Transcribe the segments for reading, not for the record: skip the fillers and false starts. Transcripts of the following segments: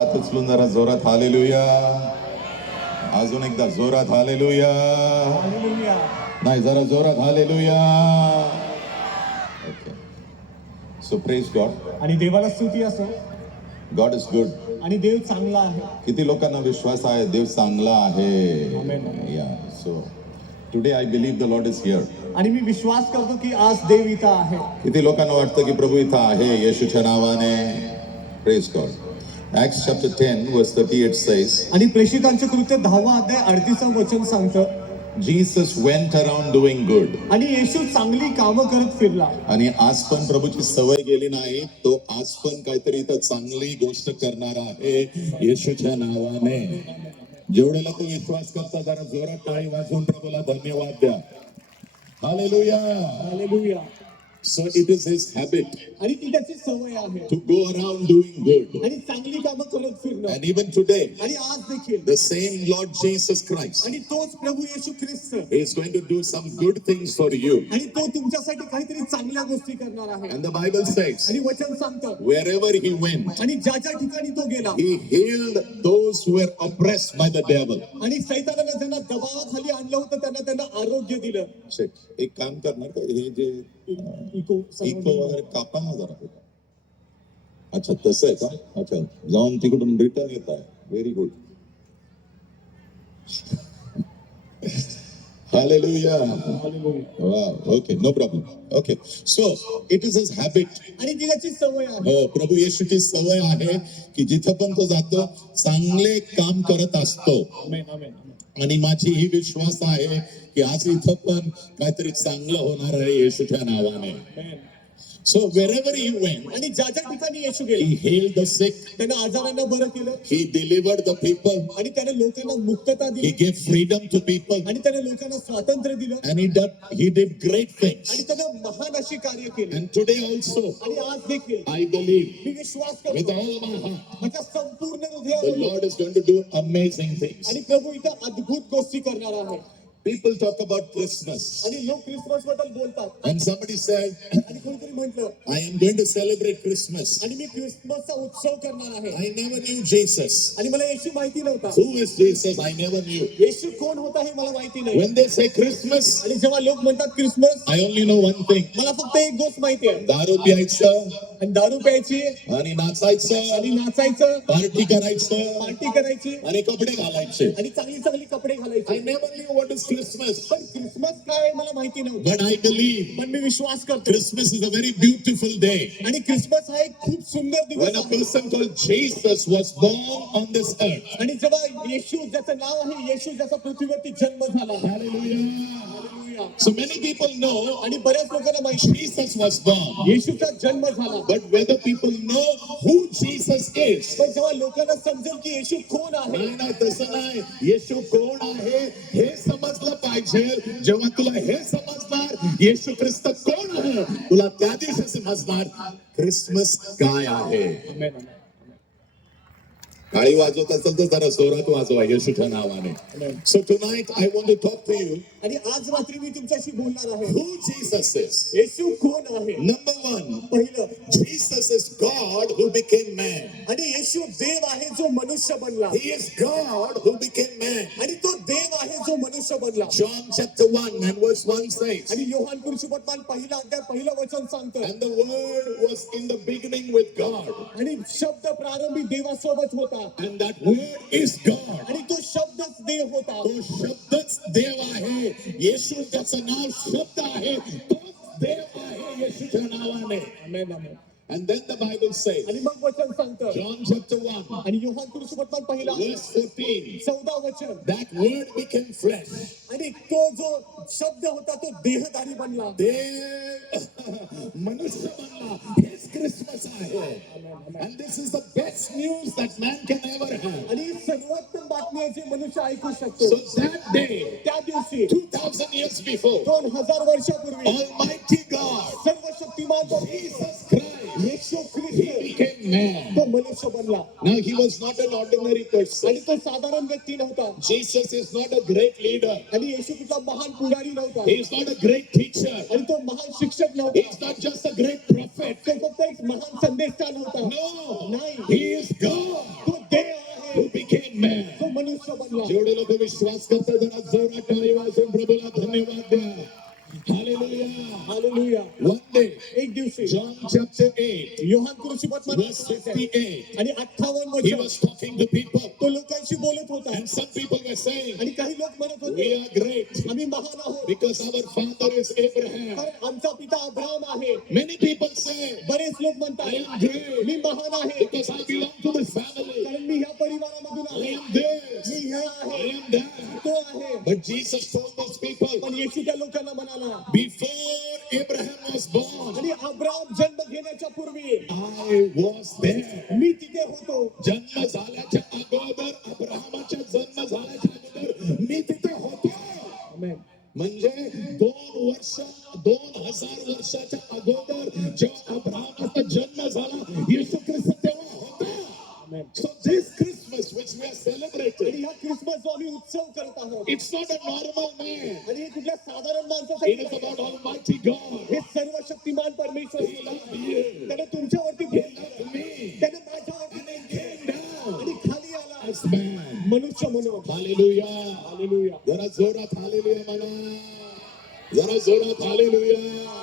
उचलून जरा जोरात हालेलुया. अजून एकदा जोरात हालेलुया. नाही, जरा जोरात hallelujah. Okay, so praise God. आणि देवाला स्तुती असो. God is good. आणि देव चांगला आहे. किती लोकांना विश्वास आहे देव चांगला आहे? आमेन. या, so today I believe the Lord is here. आणि मी विश्वास करतो की आज देव इथं आहे. किती लोकांना वाटतं की प्रभू इथं आहे येशूच्या नावाने? Praise God. Acts chapter 10 verse 38 says, आणि प्रेषितांचे कृत्य 10वा अध्याय 38 वचन सांगतं, Jesus went around doing good. आणि येशू चांगली कामं करत फिरला. आणि आज पण प्रभूची सवय गेली नाही, तो आज पण काहीतरी इथं चांगली गोष्ट करणार आहे येशूच्या नावाने. जेवढे लोक विश्वास करतात जरा जोरात टाळी वाजवून प्रभूला धन्यवाद द्या. Hallelujah. Hallelujah. So it is his habit आणि ती त्याची सवय आहे to go around doing good. आणि चांगली कामं करत फिरणं. And even today, आणि आज देखील the same Lord Jesus Christ आणि तोच प्रभू येशू ख्रिस्त is going to do some good things for you. आणि तो तुमच्यासाठी काहीतरी चांगल्या गोष्टी करणार आहे. And the Bible says, आणि वचन सांगतं, wherever he went, आणि ज्या ज्या ठिकाणी तो गेला, he healed those who were oppressed by the devil. आणि सैतानाने ज्यांना दबावाखाली आणलं होतं त्यांना आरोग्य दिलं. एक काम करणार का, हे जे इको इको वगैरे कापा ना जरा. अच्छा, तसं आहे का? अच्छा, जाऊन तिकडून रिटर्न येत आहे. Very good. Hallelujah. Wow, okay, no problem. Okay, so it is his habit. आणि ती त्याची सवय आहे. हो, प्रभू येशूची सवय आहे की जिथं पण तो जातो चांगले काम करत असतो. आमेन, आमेन. आणि माझी ही विश्वास आहे की आज इथं पण काहीतरी चांगलं होणार आहे येशूच्या नावाने. So wherever he went, आणि ज्या ज्या ठिकाणी येशू गेला, he healed the sick, त्याने आजारांना बरं केलं, he delivered the people, आणि त्याने लोकांना मुक्तता he दिली, gave freedom to people, आणि त्याने लोकांना स्वातंत्र्य दिलं, and he did great things. आणि त्याने महान अशी कार्य केली. And today also, आणि आज देखील I believe me Vishwas with करतो all my heart, माझ्या संपूर्ण the हृदयाने, Lord is going to do amazing things. आणि प्रभू इथं अद्भुत गोष्टी करणार आहे. People talk about Christmas, आणि लोक ख्रिसमस बद्दल बोलतात, and somebody said, आणि कोणीतरी म्हटलं, I am going to celebrate Christmas. आणि मी ख्रिसमसचा उत्सव करणार आहे. I never knew Jesus. आणि मला येशू माहिती नव्हता. Who is Jesus? I never knew. येशू कोण होता हे मला माहिती नाही. When they say Christmas, आणि जेव्हा लोक म्हणतात Christmas, I only know one thing. मला फक्त एक गोष्ट माहिती आहे, दारू प्यायचं आणि दारू प्यायची, आणि नाचायचं आणि नाचायचं, पार्टी करायचं पार्टी करायची, आणि कपडे घालायचे. आणि चांगली चांगली कपडे I घालायचे. never knew what is Christmas. पण क्रिसमस काय आहे मला माहिती नव्हतं. But I believe पण मी विश्वास करतो, Christmas is a very beautiful day. आणि क्रिसमस हा एक खूप सुंदर दिवस When a आहे. person called Jesus was born on this earth. आणि जेव्हा येशू, ज्याचं नाव आहे येशू, ज्याचा पृथ्वीवरती जन्म झाला. Hallelujah. Hallelujah. So many people know आणि बऱ्याच लोकांना माहिती Jesus was born. येशूचा जन्म झाला. But whether people know who Jesus is, पण जेव्हा लोकांना समजेल की येशू कोण आहे, नाही नाही, तसं नाही. येशू कोण आहे हे समजलं पाहिजे. जेव्हा तुला हे समजणार येशू ख्रिस्त कोण आहे, तुला त्या दिवशी समजणार ख्रिसमस काय आहे. आमेन, आमेन. काळी वाजवत असेल तर जरा जोरात वाजवा येशूच्या नावाने. So tonight I want to talk to you आणि आज रात्री मी तुमच्याशी बोलणार आहे, who Jesus is. येशू कोण आहे. Number one, पहिलं, Jesus is God who became man. आणि येशू देव आहे जो मनुष्य बनला. He is God who became man. आणि तो देव आहे जो मनुष्य बनला. John chapter 1 and verse 1 says, आणि योहान कृष्णपत्मान पहिला अध्याय पहिलं वचन सांगतं, and the word was in the beginning with God, आणि शब्द प्रारंभी देवासोबत होता, and that word is God. आणि तो शब्दच देव होता. तो शब्दच देव आहे. येशू त्याचं नाव शब्द आहे, तोच देव आहे येशूच्या नावाने. आमेन, आमेन. And then the Bible says, आणि मग वचन सांगतं, John chapter 1 आणि योहान कृष्णपत्मान पहिला verse 14, 14 वचन, that word became flesh. आणि तो जो शब्द होता तो देहधारी बनला. देव मनुष्य बनला. हेच क्रिसमस आहे. And this is the best news that man can ever have. आणि ही सर्वोत्तम बातमी आहे जी मनुष्य ऐकू शकतो. So that day, त्या दिवशी 2000 years before, 2000 वर्षापूर्वी Almighty God, सर्वशक्तिमान Jesus Christ, Yeshu he Christ became man. तो मनुष्य बनला. Now he was not an ordinary person. आणि तो साधारण व्यक्ती नव्हता. Jesus is not a great leader. आणि येशू कुठला महान पुढारी नव्हता. He is not a great teacher. आणि तो महान शिक्षक He नव्हता. is not just a great prophet. तो फक्त एक महान संदेशचा नव्हता. No, नाही, he is God. तो देव मनुष्य बनला. जेवढे लोक विश्वास करतात जरा जोरात टाळी वाजून प्रभूला धन्यवाद द्या. हालेलुया. हालेलुया. One day, एक दिवशी John chapter 8, योहान कृषीपत्र verse 58, आणि 58 he वचन was talking to people, तो लोकांशी बोलत होता. and some people were saying, आणि काही लोक म्हणत होते we are great आम्ही महान आहोत because our father is Abraham. कारण आमचा पिता अब्राहम आहे. Many people say, बरेच लोक I म्हणतात am great मी महान आहे because I belong to this family. कारण मी ह्या परिवारामधून I आहे. am this, मी ह्या I आहे am that. तो आहे. But Jesus told those people, पण येशू त्या लोकांना म्हणाला before Abraham was born, आणि अब्राहम जन्म घेण्याच्या पूर्वी I was there. मी तिथे होतो. जन्म झाल्याच्या अगोदर, अब्राहमाच्या जन्म झाल्याच्या अगोदर मी तिथे होतो. आमेन. म्हणजे 2000 वर्षाच्या अगोदर जेव्हा अब्राहमाचा जन्म झाला, येशू ख्रिस्त तेव्हा होता. आमेन. So this Christmas which we are celebrating, आणि हा ख्रिसमस जो आम्ही उत्सव करत आहोत it's not a normal man. आणि हे कुठल्या साधारण It माणसासाठी is नाही. about Almighty God. हे सर्वशक्तिमान परमेश्वर He loved you. त्याने तुमच्यावरती He प्रेम loved केलं. me. त्याने माझ्यावरती And प्रेम he came केलं down आणि खाली आला as man. मनुष्य म्हणून. Hallelujah. हालेलुया. जरा जोरात हालेलुया म्हणा. जरा जोरात hallelujah.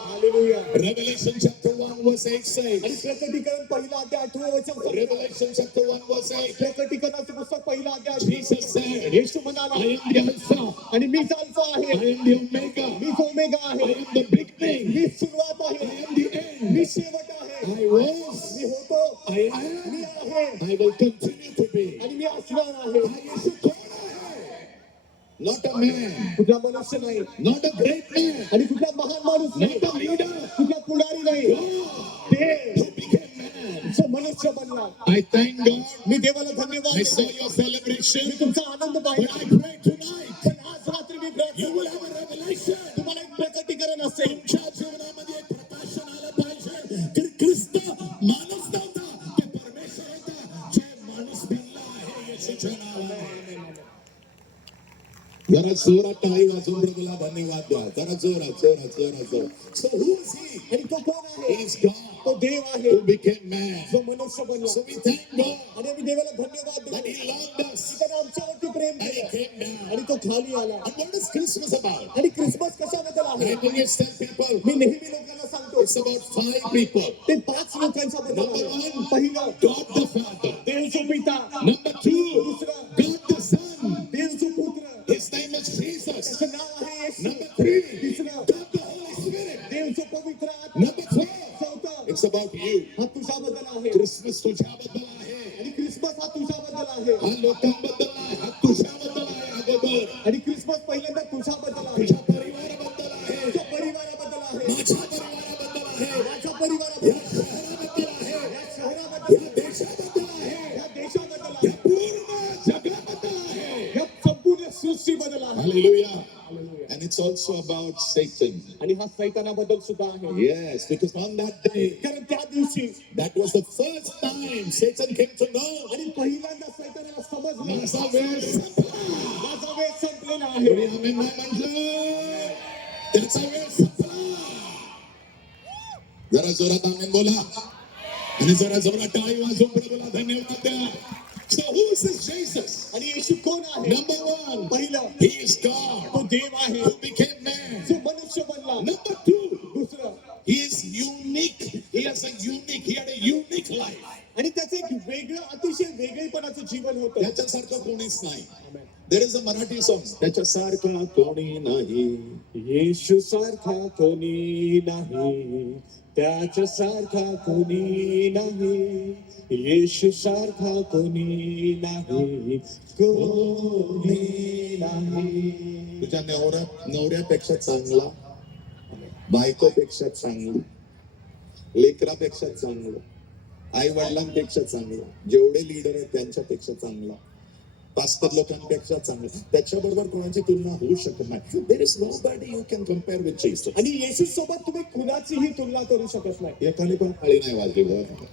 Hallelujah. Revelation chapter 1 verse 8 आणि says, प्रकटीकरण पहिला अध्याय 8 वचन सांगतं. Revelation chapter 1 verse 8, प्रकटीकरणाचे पुस्तक पहिला अध्याय Jesus said, येशू म्हणाला I am the Alpha, आणि मी अल्फा आहे I am the Omega, me omega I आहे am the beginning, मी सुरुवात I आहे am the end, मी शेवट आहे I was, मी होतो I मी am, आहे I will continue to be. आणि मी असणार आहे. I is a God. Not a man, कुठला मनुष्य नाही not a great man, आणि कुठला महान माणूस नाही not a leader, कुठला पुढारी नाही God ते who became man. जो मनुष्य बनला. I thank God. मी देवाला I धन्यवाद saw देतो. your celebration. मी तुमचा आनंद But पाहिला. I pray tonight, पण आज रात्री मी you will have a revelation. तुम्हाला एक प्रकटीकरण असेल. तुमच्या जीवनामध्ये एक प्रकाशन आलं पाहिजे की ख्रिस्त माणूस नव्हता, ते परमेश्वर होता जे माणूस बनला आहे येशूच्या नावाने. जरा जोरात टाळी वाजून प्रभूला धन्यवाद द्या. जरा जोरात जोरात जोरात जोरात. So who is he? आणि तो कोण आहे? He is God तो देव आहे who became man. जो मनुष्य बनला. So we thank God आणि आम्ही देवाला धन्यवाद that देतो. he loved us त्याने आमच्यावरती प्रेम and he केलं came down. आणि तो खाली आला. And what is Christmas about? आणि क्रिसमस कशाबद्दल आहे? I always tell people मी नेहमी लोकांना सांगतो it's about 5 people. ते 5 लोकांच्या बद्दल Number आहे. 1, पहिलं God the Father. देवचो पिता. Number 2, दुसरं God the Son. देवचो पुत्र. His name is Jesus. त्याचं नाव आहे येशू. Number 3, तिसरं God the Holy Spirit. देवचो पवित्र आत्मा. Number 4, चौथं it's about you. हा तुझ्याबद्दल आहे Christmas तुझ्याबद्दल आहे. आणि क्रिसमस हा तुझ्याबद्दल आहे हा लोकांबद्दल आहे. हा तुझ्याबद्दल आहे अगोदर. आणि क्रिसमस पहिल्यांदा तुझ्याबद्दल आहे तुझ्या परिवाराबद्दल आहे. तुझ्या परिवाराबद्दल आहे माझ्या परिवाराबद्दल आहे. माझ्या परिवाराबद्दल या शहराबद्दल आहे. या शहराबद्दल या देशाबद्दल आहे. या देशाबद्दल या आहे पूर्ण जगाबद्दल आहे. या संपूर्ण सृष्टीबद्दल आहे. Hallelujah. Hallelujah. And it's also about Satan. आणि हा सैतानाबद्दल सुद्धा आहे. Yes, because on that day, कारण त्या दिवशी that was the first time Satan came to know आणि पहिल्यांदा सैतानाला समजलं माझा वेळ संपला. माझा वेळ संपलेला कोणी आहे. आम्ही नाही म्हटलं, त्याचा वेळ संपला. जरा जोरात आमेन बोला आणि जरा जोरात टाळी वाजवून प्रभूला धन्यवाद द्या. So who is this Jesus? आणि येशू कोण आहे? Number 1, पहिलं he is God तो देव आहे who became man. जो मनुष्य बनला. Number 2, दुसरं he is unique. He has a unique, he had a unique life. आणि त्याचं एक वेगळं अतिशय वेगळेपणाचं जीवन होतं. त्याच्यासारखं कोणीच नाही. There is a Marathi song. त्याच्यासारखं कोणी नाही. येशू सारखा कोणी नाही त्याच्या सारखा कोणी नाही येशू सारखा कोणी नाही कोणी नाही. तुझ्या नवऱ्यापेक्षा चांगला, बायकोपेक्षा चांगला, लेकरापेक्षा चांगला, आई वडिलांपेक्षा चांगला, जेवढे लीडर आहेत त्यांच्यापेक्षा चांगला, पास्टर लोकांपेक्षा चांगला, त्याच्याबरोबर कोणाची तुलना होऊ शकत नाही. There is nobody you can compare with Jesus. आणि येशू सोबत तुम्ही कुणाचीही तुलना करू शकत नाही. एकाने पण टाळी नाही वाजली बरं.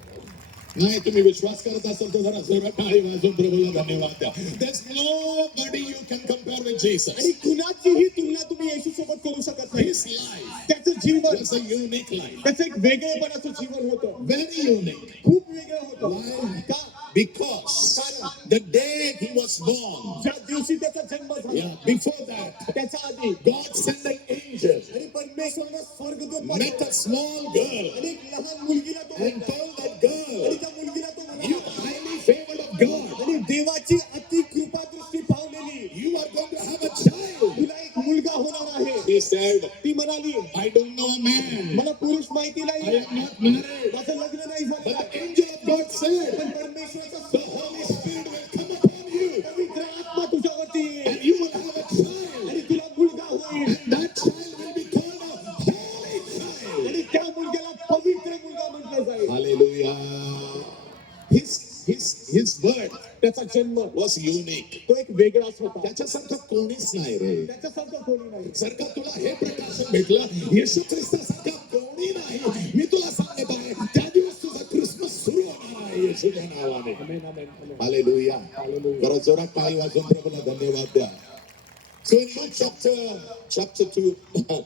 नाही, तुम्ही विश्वास करत असाल तर जरा जोरात टाळी वाजवून प्रभूला धन्यवाद द्या. There's nobody you can compare with Jesus. आणि कुणाचीही तुलना तुम्ही येशू सोबत करू शकत नाही. His life त्याचं जीवन was a unique life. त्याचं एक वेगळेपणाचं जीवन होतं. Very unique. खूप वेगळं होतं. Why? का Because the day he was born, ज्या दिवशी त्याचा जन्म झाला before that, त्याच्या आधी God sent an angel, आणि परमेश्वरानं स्वर्गदूत met पाठवला. a small girl, आणि एक लहान मुलगीला तो and भेटला. told that आणि girl, त्या मुलगीला तो you म्हणाला, are highly favored of God. आणि देवाची अति कृपा दृष्टी पावलेली, You are going to have a child. तुला एक मुलगा होणार आहे. He said, ती म्हणाली, I don't know a man. मला पुरुष माहिती I नाही, am not married. माझं लग्न नाही But झालं. the angel of God said, पण परमेश्वराचा the Holy Spirit will come upon you, पवित्र आत्मा तुझ्यावरती येईल and you will have a child. आणि तुला मुलगा होईल And that child will be called a holy child. आणि त्या मुलग्याला पवित्र मुलगा म्हटलं जाईल. Hallelujah. His birth त्याचा जन्म was unique. तो एक वेगळाच होता. त्याच्यासारखं कोणीच नाही रे. त्याच्यासारखं कोणी नाही. जर का तुला हे प्रकाशन भेटलं, येशू ख्रिस्तासारखा कोणी नाही, मी तुला सांगत आहे, त्या दिवस तुझा क्रिसमस सुरू होणार आहे येशूच्या नावाने. आमेन, आमेन, आमेन. हालेलुया. जरा जोरात टाळी वाजवून प्रभूला धन्यवाद द्या. So in Luke chapter 2,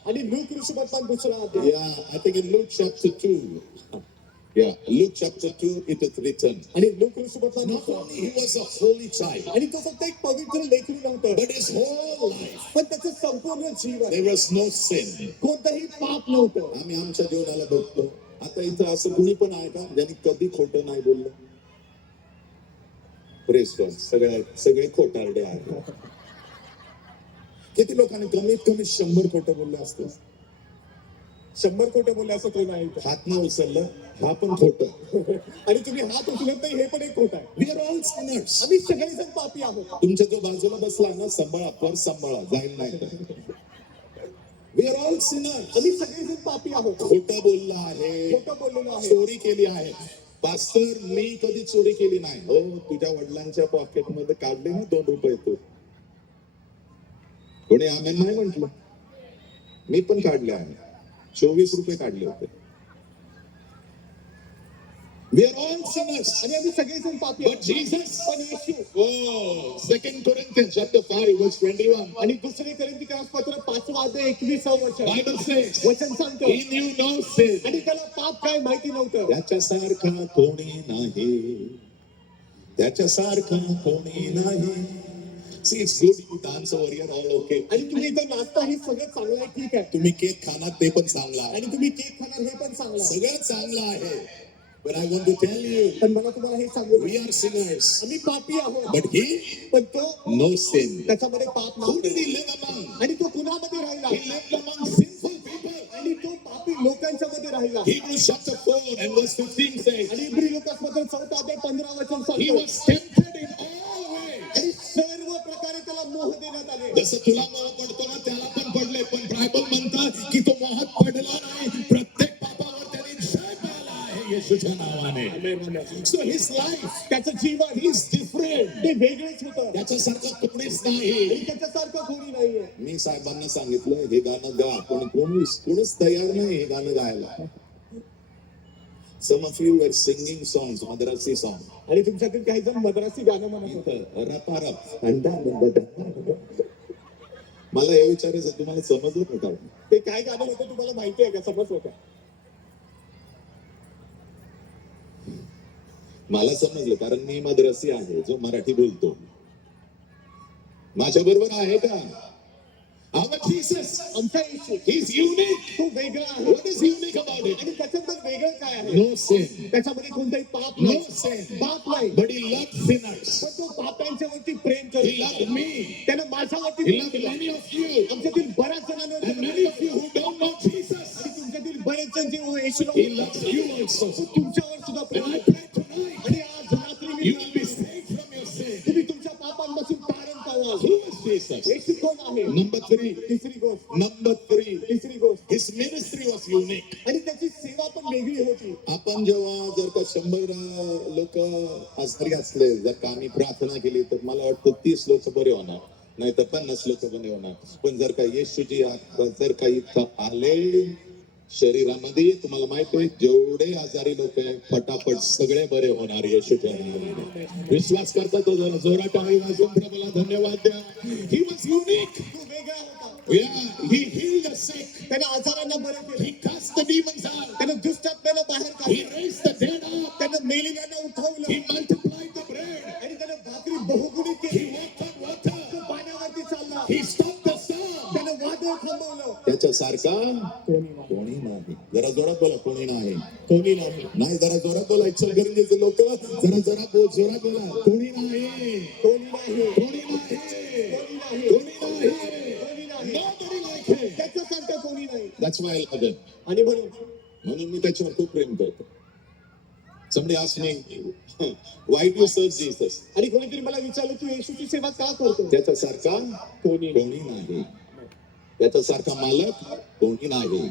आणि लूक ऋषिवर्तमान दुसरा अध्याय. I think in Luke chapter 2, Luke chapter 2, it is written, आणि लूक ऋषिवर्तमान not दुसरा. only he was a holy child, आणि तो फक्त एक पवित्र लेकरू नव्हतं, but his whole life, पण त्याचं संपूर्ण जीवन there was no sin. कोणतंही पाप नव्हतं. आम्ही आमच्या जीवनाला बघतो. आता इथं असं कुणी पण आहे का ज्यांनी कधी खोटं नाही बोललं? Press God. सगळे खोटारडे आहेत. किती लोकांनी कमीत कमी 100 खोटं बोलले असतं? 100 खोटे बोलले असं तो नाही. हात न उचललं, हा पण खोटं. आणि तुम्ही हात उचलत नाही हे पण एक खोट आहे. We are all sinners. आम्ही सगळेजण पापी आहोत. तुमच्या जो बाजूला बसला ना, सांभाळा, पर सांभाळा, जाईल नाही तर. We are all sinners. आम्ही सगळेजण पापी आहोत. खोटं बोललं आहे, खोटं बोललेलो आहे. चोरी केली आहे. पास्टर, मी कधी चोरी केली नाही. हो, तुझ्या वडिलांच्या पॉकेटमध्ये काढले ना 2 रुपये तू. कोणी आमेन नाही म्हटलं? मी पण काढले आहे. 24 रुपये काढले होते. We are all sinners. आणि आम्ही सगळेजण पापी But आहोत. Jesus, पण येशू. oh, 2 Corinthians chapter 5 verse 21. आणि दुसरे कोरिंथीकर पत्र 5 अध्याय 21 वचन. Bible says, वचन सांगतो, he knew no sin. आणि त्याला पाप काय माहिती नव्हतं. त्याच्यासारखा कोणी नाही. त्याच्यासारखा कोणी नाही. See, it's good you dance over here, all okay. आणि तुम्ही इथं नाचता हे सगळं चांगलं आहे, ठीक आहे. तुम्ही केक खाणार ते पण चांगलं आहे. आणि तुम्ही केक खाणार हे पण चांगलं आहे. सगळं चांगलं आहे. But I want to tell you, पण मला तुम्हाला हे सांगू, we are sinners. आम्ही पापी आहोत. But he, पण तो no sin. त्याच्यामध्ये पाप Who नव्हतं. did he live among? आणि तो कुणामध्ये राहिला? He lived among sinful people. आणि तो पापी लोकांच्या मध्ये राहिला. Hebrews chapter 4 and verse 15 says, आणि इब्री लोकांमध्ये 4 अध्याय 15 वचन he सांगतो, was tempted in all ways. आणि सर्व प्रकारे त्याला मोह देण्यात आले. जसं तुला मोह पडतो ना, त्याला पण पडले. पण बायबल म्हणतात की तो मोहात पडला नाही. प्रत्येक पापावर त्याने जय पावला आहे येशूच्या नावाने. So his life, त्याचं जीवन is different. ते वेगळंच होतं. त्याच्यासारखं कोणीच नाही. आणि त्याच्यासारखं कोणी नाहीये. मी साहेबांना सांगितलं हे गाणं गा, पण कोणीच तयार नाही हे गाणं गायला. Some of you were singing songs, Madrasi song. आणि तुमच्यातील काही जण मद्रासी गाणं म्हणत होते. रपारप. मला हे विचारायचं, तुम्हाला समजलं नाही का? ते काय गाणं होतं तुम्हाला माहिती आहे का? समज होतं. मला समजलं, कारण मी मद्रासी आहे जो मराठी बोलतो. माझ्या बरोबर आहे का? Our Jesus, आमचा येशू he's unique. तो वेगळा आहे. What is unique about it? आणि त्याच्यात वेगळं काय आहे? No sin. त्याच्यामध्ये कोणताही पाप No नाही. sin. पाप नाही. But he loved sinners. पण तो पाप्यांच्या वरती प्रेम He करतो. loved me. त्यानं माझ्यावरती He प्रेम loved केलं. many of you. आमच्यातील बऱ्याच जणांवर And many of you who don't know Jesus, आणि तुमच्यातील बरेच जण जे येशूला he loves you also. तो तुमच्यावर सुद्धा प्रेम And I करतो. pray tonight, आणि आज रात्री मी you will be saved from your sin. तुम्ही तुमच्या पापांपासून तारण पावाल. Who is Jesus? येशू कोण आहे? Number 3. तिसरी गोष्ट. Number 3. तिसरी गोष्ट. His ministry was unique. आणि त्याची सेवा पण वेगळी होती. आपण जेव्हा जर का 100 लोक आजारी असले, जर का आम्ही प्रार्थना केली, तर मला वाटतं 30 लोक बरे होणार, नाही तर 50 लोक बरे होणार. पण जर का येशूजी जर का इथं आले शरीरामध्ये, तुम्हाला माहित आहे जेवढे आजारी लोक आहे फटाफट सगळे बरे होणार येशूच्या नावाने. विश्वास करता तो जरा जोरात टाळी वाजवून प्रभूला धन्यवाद द्या. He was unique. तो वेगळा होता. Yeah, he healed the sick. त्याने आजारांना बरं केलं. He cast the demons out. त्याने दुष्टात्म्याला बाहेर He काढलं. raised the dead up. त्याने मेलेल्यांना उठवलं. He multiplied the बहुगुणित He केली. walked on water. तो पाण्यावरती चालला. He stopped the storm. त्यानं वादळ थांबवलं. त्याच्यासारखा कोणी नाही. जरा जोरात बोला, कोणी नाही. कोणी नाही. नाही, जरा जोरात बोला. इचलकरंजीचे लोक जरा जोरात बोला, कोणी नाही. कोणी नाही. कोणी नाही. कोणी नाही. कोणी नाही. कोणी नाही. Nobody like him. त्याच्यासारखं कोणी नाही. That's why I love him. आणि म्हणून मी त्याच्यावर खूप प्रेम करतो. Somebody asked me, why do you serve Jesus? आणि कोणीतरी मला विचारलं तू येशूची सेवा का करतो? त्याच्यासारखा कोणी नाही. त्याच्यासारखा मालक कोणी नाही.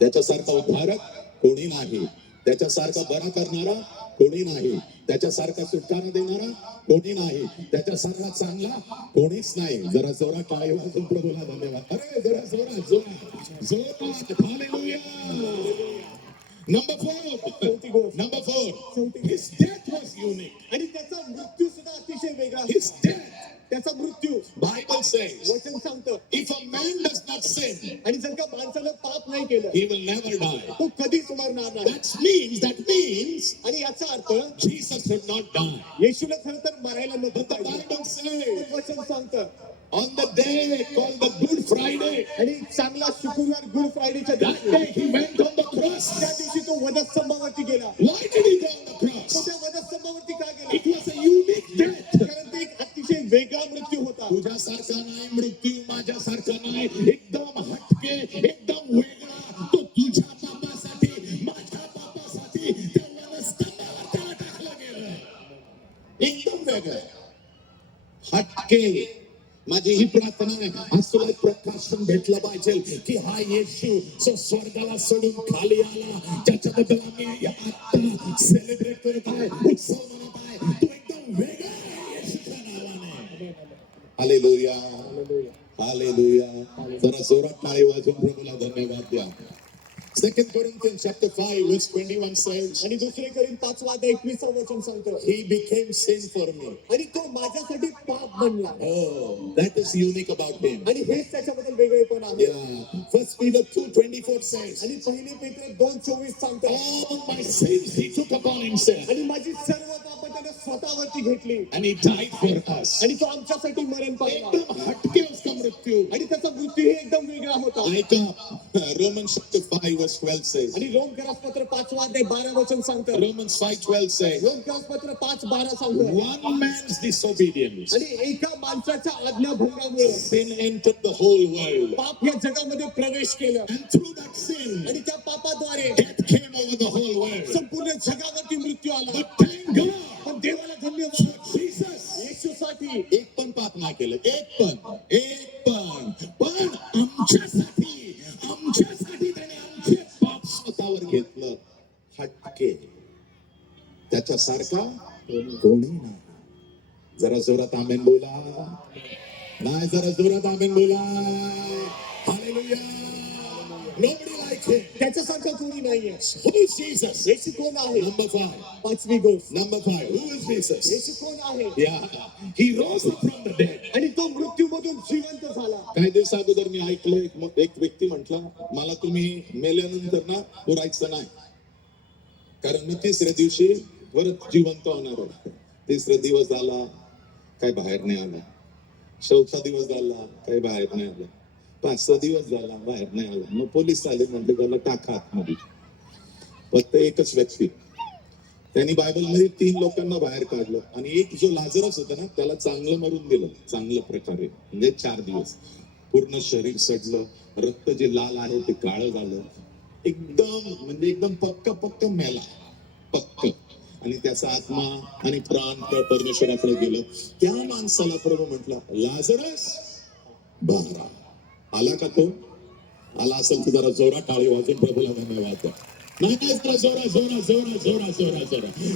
त्याच्यासारखा उद्धारक कोणी नाही. त्याच्यासारखा बरा करणारा कोणी नाही. त्याच्यासारखा सुटकारा देणारा कोणी नाही. त्याच्यासारखा चांगला कोणीच नाही. जरा जोरात टाळी वाजवून प्रभूला धन्यवाद. अरे जरा जोरात. Hallelujah. Number 4. His death was unique. आणि त्याचा मृत्यू सुद्धा अतिशय वेगळा. His death. त्याचा मृत्यू Bible says, वचन सांगतं if a man does not sin, आणि जर का माणसानं पाप नाही केलं he will never die. तो कधीच मरणार नाही. That means आणि याचा अर्थ Jesus should not die. येशूला खरं तर मरायला नको But the पाहिजे. Bible says, पण वचन सांगतं on the day called the Good Friday, आणि चांगला शुक्रवार गुड फ्रायडेच्या that दिवशी day he went on the cross. त्या दिवशी तो वधस्तंभावरती गेला. Why did he go on the तो cross? त्या वधस्तंभावरती का गेला? It was a unique death. कारण ते एक अतिशय वेगळा मृत्यू होता. तुझ्यासारखा नाही मृत्यू, माझ्यासारखा नाही. एकदम हटके, एकदम वेगळा. तो तुझ्या पापासाठी, माझ्या पापासाठी त्या वनस्तंभावर त्याला टाकलं गेलं. एकदम वेगळं, हटके. माझी ही प्रार्थना आहे, आज तुला एक प्रकाशन भेटलं पाहिजे की हा येशू जो स्वर्गाला सोडून खाली आला, ज्याच्याबद्दल आम्ही आता सेलिब्रेट करत आहे, उत्सव मनत आहे, तो एकदम वेगळा आहे येशूच्या नावाने. हालेलुया. हालेलुया. जरा जोरात टाळी वाजवून प्रभूला धन्यवाद द्या. 2 Corinthians chapter 5 verse 21 says, आणि दुसरे करीन 5:21 वचन सांगतं he became sin for me. आणि तो माझ्यासाठी पाप बनला. Oh, that is unique about him. आणि हेच त्याच्याबद्दल वेगळेपण आहे. Yeah. 1 Peter 2:24 says, आणि पहिली पेत्र 2:24 सांगतं all my sins he took upon himself आणि माझी सर्व पाप त्याने स्वतःवरती घेतली and he died for us. आणि तो आमच्यासाठी मरण पावला. एकदम हटके उसका मृत्यू. आणि त्याचा मृत्यू हे एकदम वेगळा होता. ऐका, Romans chapter 5 verse 12 says, आणि रोमकरासपत्र 5:12 वचन सांगतं. Romans 5:12 says, रोमकरासपत्र 5:12 सांगतं. one man's disobedience, आणि एका माणसाच्या आज्ञाभंगामुळे sin entered the whole world, पाप या जगामध्ये प्रवेश केला and through that sin आणि त्या पापाद्वारे death came over the whole world. संपूर्ण जगावरती मृत्यू आला. But thank God, पण देवाला धन्यवाद, Jesus येशूसाठी एक पण पाप नाही केलं. एक पण आमच्यासाठी त्याने आमचे पाप स्वतःवर घेतलं. हटके. त्याच्यासारखा कोणी नाही. जरा जोरात आमेन बोला. नाही, जरा जोरात आमेन बोला. हालेलुया. Nobody like him. त्याच्यासारखं कोणी नाहीये. Who is Jesus? येशू कोण आहे? Number 5. पाचवी गोष्ट, Number 5. Who is Jesus? येशू कोण आहे? Yeah. He rose up from the dead. आणि तो मृत्यूमधून जिवंत झाला. काही दिवस अगोदर मी ऐकलं, एक व्यक्ती म्हटला, मला तुम्ही मेल्यानंतर ना पुरायचं नाही, कारण मी तिसऱ्या दिवशी परत जिवंत होणार आहे. तिसरा दिवस झाला, काही बाहेर नाही आला. चौथा दिवस झाला, काही बाहेर नाही आला. 5-6 दिवस झाला, बाहेर नाही आला. मग पोलीस आले, म्हटले त्याला टाका आतमध्ये. फक्त एकच व्यक्ती, त्यांनी बायबलमध्ये 3 लोकांना बाहेर काढलं आणि एक जो लाजरस होता ना, त्याला चांगलं मरून दिलं, चांगल्या प्रकारे. म्हणजे 4 दिवस पूर्ण शरीर सडलं, रक्त जे लाल आहे ते काळं झालं, एकदम पक्क मेला, पक्क. आणि त्याचा आत्मा आणि प्राण त्या परमेश्वराकडे गेलं. त्या माणसाला प्रभू म्हटला, लाजरस बाहेर आला का? तो आला असेल तर जरा जोरात टाळी वाजून प्रभूला धन्यवाद द्या. नाही, जरा जोरा.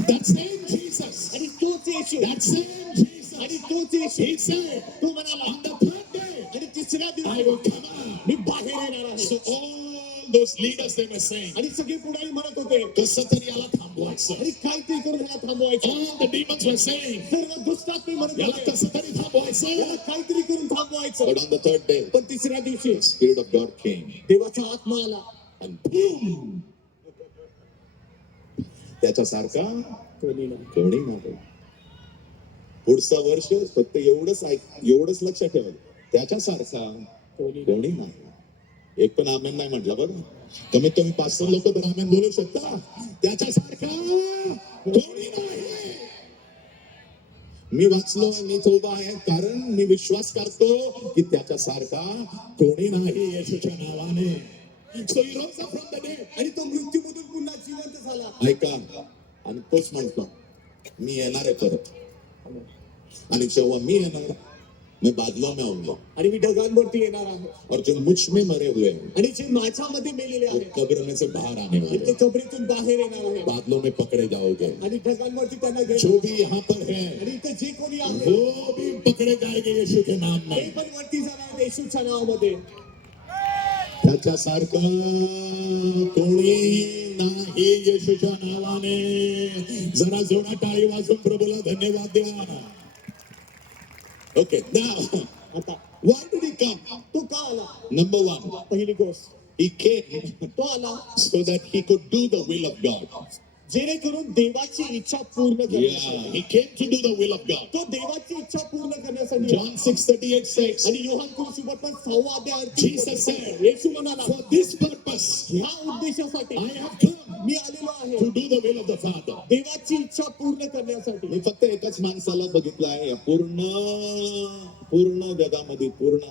That same Jesus. आणि तोच येशू, That same Jesus. आणि तोच येशू, He said, तो म्हणाला, on the 3rd day, आणि तिसऱ्या I दिवशी will come out. मी बाहेर येणार आहे. So all those leaders, they were saying, आणि सगळे पुढारी म्हणत होते, कसं तरी याला थांबवायचं. आणि काहीतरी करून ह्याला थांबवायचं. All the demons were saying, सर्व दुष्टात्मे म्हणत याला होते, कसं तरी थांबवायचं. याला काहीतरी करून थांबवायचं. But on the 3rd day, पण तिसऱ्या दिवशी the Spirit of God came. देवाचा आत्मा आला. And boom! त्याच्यासारखा कोणी नाही. कोणी नाही. पुढचं वर्ष फक्त एवढंच लक्षात ठेवा, त्याच्यासारखा कोणी नाही. एक पण आमेन नाही म्हटलं बघा. कमीत कमी 5-6 लोक तर आमेन बोलू शकता. त्याच्यासारखा कोणी नाही. मी वाचलो, मी तो उभा आहे कारण मी विश्वास करतो की त्याच्यासारखा कोणी नाही येशूच्या नावाने. So he rose up from the dead. आणि तो मृत्यूमधून पुन्हा जिवंत झाला. ऐका, आणि तोच म्हणतो मी येणार आहे परत, आणि जेव्हा मी येणार मैं बादलों में आऊंगा आणि मी ढगांवरती येणार आहे. और जो मुझ में मरे हुए हैं आणि जे माझ्यामध्ये मेलेले वो आहेत कब्र में से बाहर आने वाले ते हैं. कबरीतून बाहेर येणार आहे. बादलों में पकड़े जाओगे. आणि ढगांवरती त्यांना जो घेणार. भी यहाँ पर है आणि इथे जे कोणी आहे वो भी पकड़े जाएंगे यीशु के नाम ते में. पण वरती जाणार येशूच्या नावामध्ये. त्याच्यासारखं कोणी नाही येशूच्या नावाने. जरा जोरात टाळी वाजून प्रभूला धन्यवाद द्या. ओके, नाउ आता why did he come? तो का आला? Number 1, पहिली गोष्ट, he came तो आला so that he could do the will of God. जेणेकरून देवाची इच्छा पूर्ण Yeah, करण्यासाठी. he came to do the will of God. तो देवाची इच्छा पूर्ण करण्यासाठी. John 6:38 says, आणि योहान कृष्ण 6 अध्याय Jesus said, येशू म्हणाला, for this purpose ह्या उद्देशासाठी I have come मी आलेलो आहे, to do the will of the Father. देवाची इच्छा पूर्ण करण्यासाठी. मी फक्त एकच माणसाला बघितलं आहे या पूर्ण जगामध्ये, पूर्ण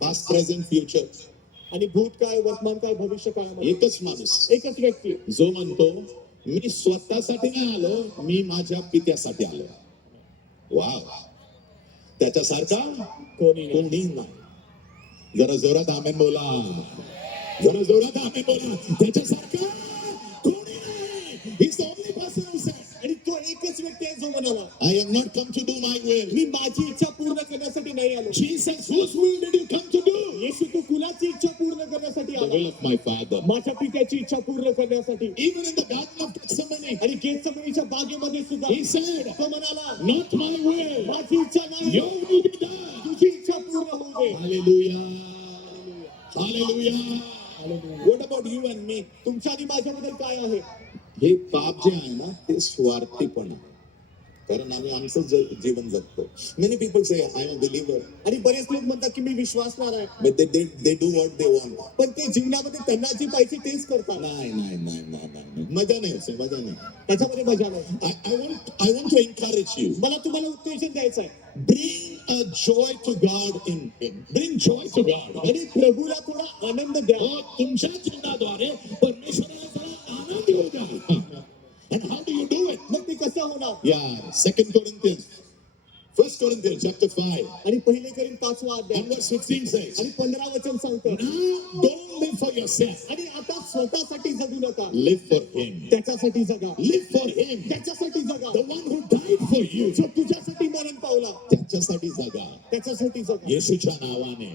पास्ट प्रेझेंट फ्युचर, आणि भूतकाळ, वर्तमानकाळ, भविष्य काळामध्ये एकच माणूस एकच व्यक्ती जो म्हणतो मी स्वतःसाठी नाही आलो, मी माझ्या पित्यासाठी आलो. वाव, त्याच्यासारखा कोणी नाही. कोणी नाही. जरा जोरात आमेन बोला, जरा जोरात आमेन बोला. त्याच्यासारखा कोणी नाही. He's the only person who said, आणि तो एकच व्यक्ती आहे जो म्हणाला, I have not come to do my will. मी माझी इच्छा पूर्ण करण्यासाठी नाही आलो. Jesus, whose will did you come to do? येशू, तू कुणाची इच्छा पूर्ण करण्यासाठी The आला? will of my Father. माझ्या पित्याची इच्छा पूर्ण करण्यासाठी. Even in the Garden of Gethsemane, आणि गेतसेमनीच्या बागेमध्ये सुद्धा he said, तो म्हणाला, not my will, माझी इच्छा नाही, your will be done. तुझी इच्छा पूर्ण होऊ दे. Hallelujah. Hallelujah. What about you and me? तुमच्या आणि माझ्याबद्दल काय आहे? हे पाप जे आहे ना ते स्वार्थीपणा, कारण आम्ही आमचं जीवन जगतो. Many people say I am a believer, आणि बरेच लोक म्हणतात की मी विश्वासणार आहे, but they do what they want. पण ते जीवनामध्ये त्यांना जी पाहिजे तेच करतात. नाही नाही नाही नाही नाही, मजा नाही असे, मजा नाही. त्याच्यामध्ये मजा नाही. I want to encourage you. मला तुम्हाला उत्तेजन द्यायचं आहे. Bring a joy to God in him. Bring joy to God. आणि प्रभूला थोडा आनंद द्या. तुमच्या जीवनाद्वारे परमेश्वराला जरा आनंद येऊ द्या. And how do you do it? मग ते कसं होणार? Yeah, 2 Corinthians, 1 Corinthians chapter 5 आणि पहिले करीन 5वा अध्याय and verse 15 says, आणि 15 वचन सांगतं, now don't live for yourself, आणि आता स्वतःसाठी जगू नका, live for him. त्याच्यासाठी जगा. Live for him, त्याच्यासाठी जगा. the one who died for you. जो तुझ्यासाठी मरण पावला, त्याच्यासाठी जगा, त्याच्यासाठी जगा. येशूच्या नावाने.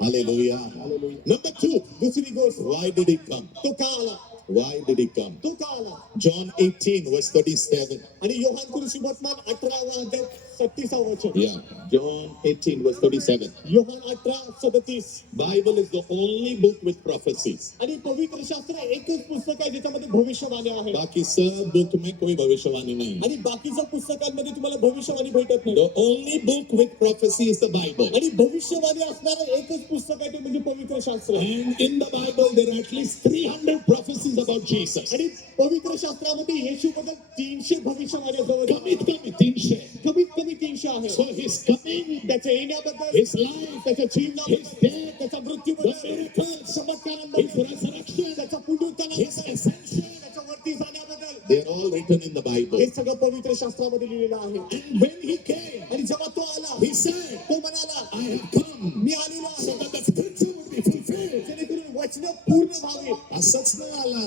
Hallelujah. Hallelujah. Number 2, दुसरी गोष्ट, why did he come? तो का आला? Why did he come? तो का आला? John 18 verse 37. आणि योहान कृष्ण 18वा अध्याय 37 वचन. Yeah, John 18 verse 37. Yohan 18:37. Bible is the only book with prophecies. आणि पवित्र शास्त्र एकच पुस्तक आहे ज्याच्यामध्ये भविष्यवाणी आहे. बाकी सब बुक में कोई भविष्यवाणी नहीं. आणि बाकीच्या पुस्तकांमध्ये तुम्हाला भविष्यवाणी भेटत नाही. The only book with prophecy is the Bible. आणि भविष्यवाणी असणारं एकच पुस्तक आहे ते म्हणजे पवित्र शास्त्र. And in the Bible there are at least 300 prophecies about Jesus. आणि पवित्र शास्त्रामध्ये येशूबद्दल 300 भविष्यवाणी जवळ कमीत कमी 300. कमीत कमी 300 आहे. So his coming, त्याच्या येण्याबद्दल, his life, त्याच्या his जीवनाबद्दल, death, त्याच्या the मृत्यूबद्दल, miracles, his चमत्कारांबद्दल, resurrection, त्याच्या his पुनरुत्थानाबद्दल, ascension, त्याच्या वरती जाण्याबद्दल, they are all written in the Bible. हे सगळं पवित्र शास्त्रामध्ये लिहिलेलं आहे. And when he came, आणि जेव्हा तो आला, he said, तो म्हणाला, I have come मी आलेलो so आहे that the scripture will be fulfilled. जेणेकरून वचन पूर्ण व्हावे. असंच नाही आला,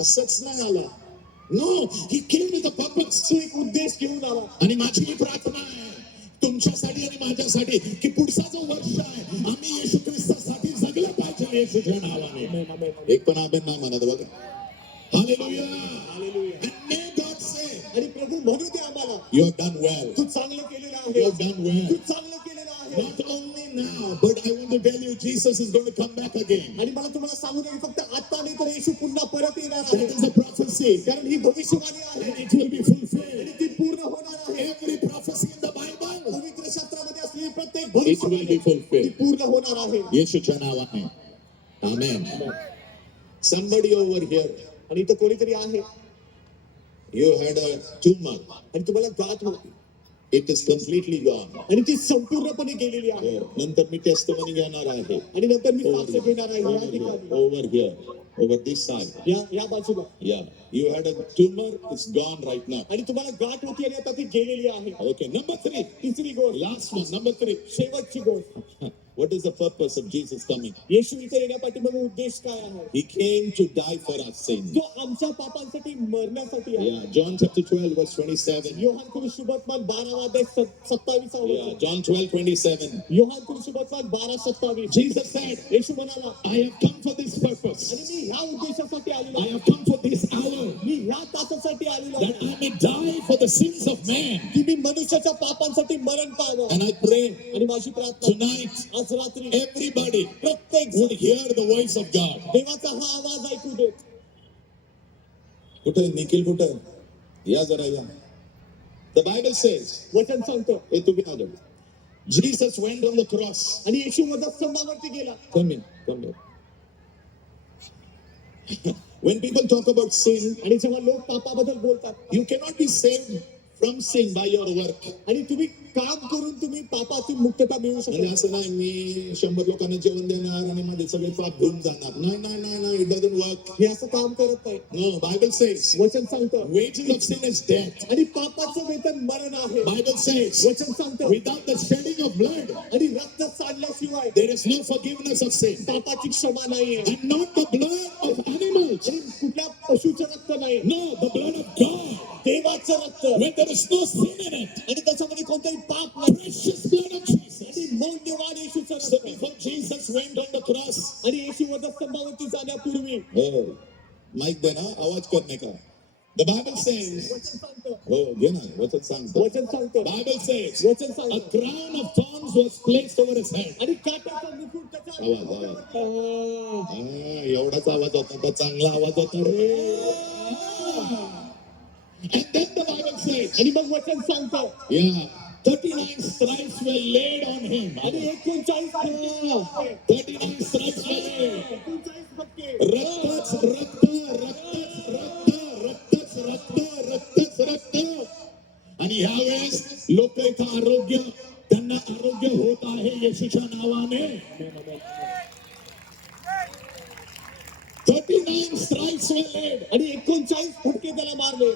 असंच नाही आला. No, he came with a purpose. तो एक उद्देश घेऊन आला. आणि माझी ही प्रार्थना आहे तुमच्यासाठी आणि माझ्यासाठी की पुढचा जो वर्ष आहे आम्ही येशू ख्रिस्तासाठी जगलं पाहिजे येशूच्या नावाने. आमेन, आमेन. एक पण आमेन नाही म्हणत बघा. Hallelujah. Hallelujah. And may God say, आणि प्रभू म्हणू दे आम्हाला, you have done well. तू चांगलं केलेलं You आहे, have done well. तू चांगलं केलेलं आहे. Not only now, but I want to tell you, Jesus is going to come back again. आणि मला तुम्हाला सांगू दे, फक्त आता नाही तर येशू पुन्हा परत येणार आहे. That is a prophecy. कारण ही भविष्यवाणी आहे And it will be fulfilled. आणि ती पूर्ण होणार आहे. Every prophecy in प्रत्येक It will be भविष्यवाणी ती fulfilled. पूर्ण होणार आहे. येशूच्या नावाने. Amen. Somebody over here, आणि इथं कोणीतरी आहे you had a tumor. आणि तुम्हाला गाठ होती It is completely gone. आणि ती संपूर्णपणे गेलेली आहे. नंतर मी टेस्टमनी घेणार आहे. आणि नंतर मी साक्ष घेणार आहे या ठिकाणी, Over here, over this side. या बाजूला. Yeah, you had a tumor. It's gone right now. आणि तुम्हाला गाठ होती आणि आता ती गेलेली आहे. Okay, number 3. तिसरी गोष्ट, Last one, number 3. शेवटची गोष्ट, What is the purpose of Jesus coming? येशू इथे येण्यापाठी मग उद्देश काय आहे? He came to die for our sins. जो आमच्या पापांसाठी मरण्यासाठी आहे. Yeah, John chapter 12, verse 27. Yohan कृष्णवर्तमान 12 अध्याय 27 Yeah, John 12, 27. Yohan कृष्णवर्तमान 12:27. Jesus said, येशू म्हणाला, I have come for this purpose. आणि मी ह्या उद्देशासाठी आलेलो I आहे. have come for this hour, मी ह्या तासासाठी आलेलो that आहे I may die for the sins of man. की मी मनुष्याच्या पापांसाठी मरण पाहावं. And I pray आणि माझी प्रार्थना tonight, आज रात्री everybody प्रत्येक would hear the voice of God. देवाचा हा आवाज ऐकू देत. कुठे निखिल कुठे या जरा या. The Bible says, वचन सांगतो, हे तुम्ही आलो. Jesus went on the cross. आणि येशू वधस्तंभावरती गेला. Come here, come here. When people talk about sin, आणि जेव्हा लोक पापाबद्दल बोलतात, you cannot be saved from sin by your work. आणि तुम्ही काम करून तुम्ही पापातून मुक्तता मिळवू म्हणजे शकता. असं नाही मी 100 लोकांना जेवण देणार आणि माझे सगळे पाप धुवून जाणार. नाही नाही नाही नाही, इट डझंट वर्क. हे असं काम करत नाही. नो, बायबल सेज वचन सांगतं, wages of sin is death. आणि पापाचं वेतन मरण आहे. Bible says वचन सांगतं, without the shedding of blood आणि रक्त सांडल्याशिवाय there is no forgiveness of sin. पापाची क्षमा नाहीये. And not the blood of animals. आणि कुठल्या पशुचं रक्त नाही, No, the blood of God. देवाचं रक्त. When there is no sin in it. आणि त्याच्यामध्ये कोणताही पाप नाही. Precious blood of Jesus. आणि मौल्यवान येशूचं So रक्त. before Jesus went on the cross. आणि येशू वधस्तंभावरती जाण्यापूर्वी Oh, माइक देना, आवाज करने का. The Bible says, वचन सांगतं, oh, घे ना, वचन सांगतो. वचन सांगतं, Bible says, वचन a सांगतं, crown of thorns was placed over his head. आणि काट्याचा मुकुट त्याच्या आवाज, डोक्यावरती. एवढाच आवाज होता, तर चांगला आवाज होता रे. And then the Bible says, आणि मग वचन सांगतं, yeah, 39 stripes were laid on him. आणि 39 फटके. 39 stripes were laid. 39 फटके. रक्तच रक्त, रक्तच रक्त, रक्तच रक्त, रक्तच रक्त. आणि ह्यावेळेस लोक इथं आरोग्य, त्यांना आरोग्य होत आहे येशूच्या नावाने. 39 stripes were laid. आणि 39 फटके त्याला मारले.